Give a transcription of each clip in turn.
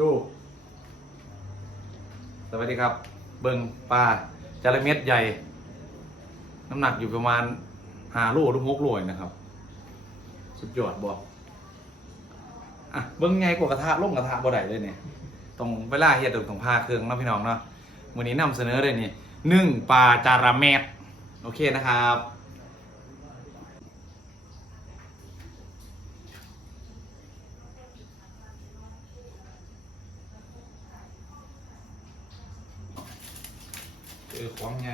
ดู สวัสดีครับ เบิงปลาจระเม็ดใหญ่ น้ำหนักอยู่ประมาณหาโลถึงหกโลองนะครับ สุดยอดบอกอะเบิ้งไงกว่ากระทะล่มกระทะบ่ได้เลยเนี่ยตรงเวลาเฮ็ดตรงผ้าเครื่องเนาะพี่น้องเนาะวันนี้นำเสนอเลยนี่นึ่งปลาจาระเม็ดโอเคนะครับ เจอของไง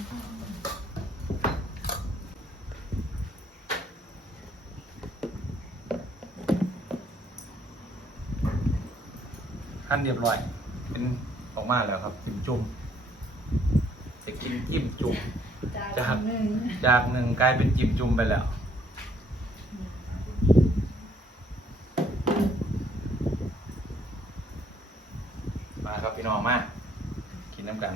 ขั้นเรียบร้อย เป็นออกมาแล้วครับจิ้มจุ่มจะกินจิ้มจุ่มจากหนึ่งจากหนึ่งกลายเป็นจิ้มจุ่มไปแล้วมาครับพี่น้องมากินน้ำกัน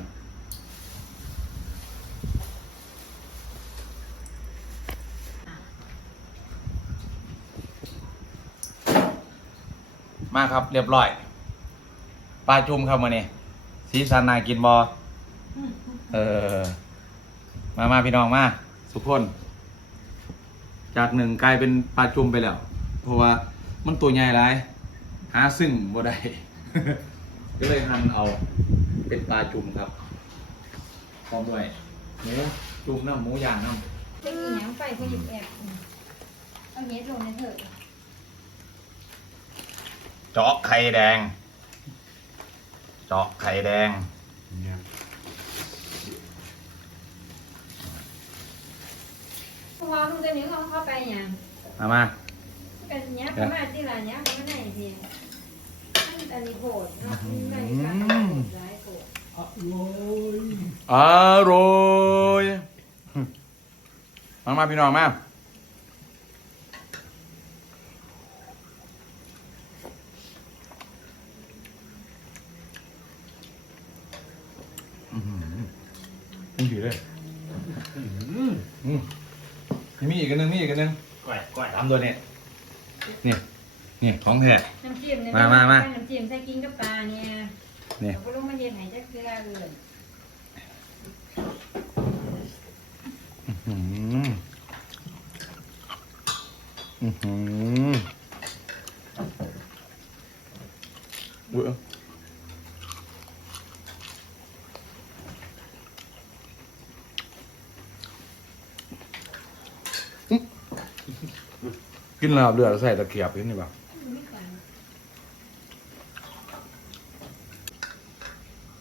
มาครับ เรียบร้อยปลาจุ่มครับมาเนี่สีสันนากินบอเออ มามาพี่น้องมาทุกคน จากหนึ่งกลายเป็นปลาจุ่มไปแล้ว เพราะว่ามันตัวใหญ่หลายหาซึ่งบ่ได้ก็เลยหั่นเอาเป็นปลาจุ่มครับพร้อมด้วยหมูจุ่มน้ำหมูย่างน้ำเป็นอีหยังไฟเขาหยิบแอบเอาเม็ดลงในเถอะ เจาะไข่แดง เจาะไข่แดงเพราะว่าลูกตัวนี้เขาเข้าไปหยังมามาเป็นเนี้ยประมาณที่ละเนี้ยประมาณไหนทีมันอันนี้โหดเนาะมันมีการโหดร้ายโหดอร่อย มามาพี่น้องมา อือหือ มันดีเลยอืมมีอีกอันหนึงมีอีกอันหนึงก้อยก้อยตามตัวเนี่ยนี่นี่ของแท้ น้ำจิ้มเนี่ยมามามาน้ำจิ้มใส่กินกับปลาเนี่ยนี่ เราก็ลงมาเย็นหายใจเกลือเลยอืมอือหือ กินลาบเลือดใส่ตะเกียบนี่นี่ป่ะไม่ก่อน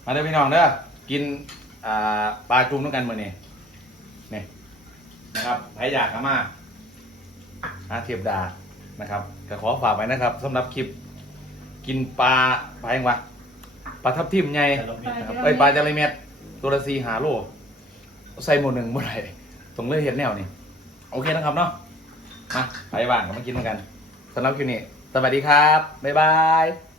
มาเด้อพี่น้องเด้อกินอ่าปลาจุ่มด้วยกันมื้อนี้นี่นะครับใครอยากก็มาหาเทียบดานะครับก็ขอฝากไว้นะครับสำหรับคลิปกินปลาปลาอย่างวะปลาทับทิมใหญ่แต่เรามีนะครับไอยปลาจาระเม็ดตัวละสี่หาโลใส่หมดหนึ่งเมื่อไหร่ตรงเลยเห็นแนวนี่โอเคนะครับเนาะ มาไปบ้างก็มากินเหมือนกันสำหรับคลิปนี้ สวัสดีครับ บ๊ายบาย